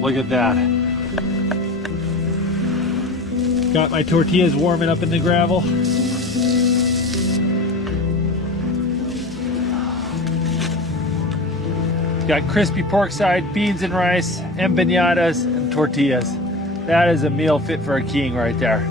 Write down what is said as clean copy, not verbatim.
Look at that. Got my tortillas warming up in the gravel. Got crispy pork side, beans and rice, empanadas, and tortillas. That is a meal fit for a king right there.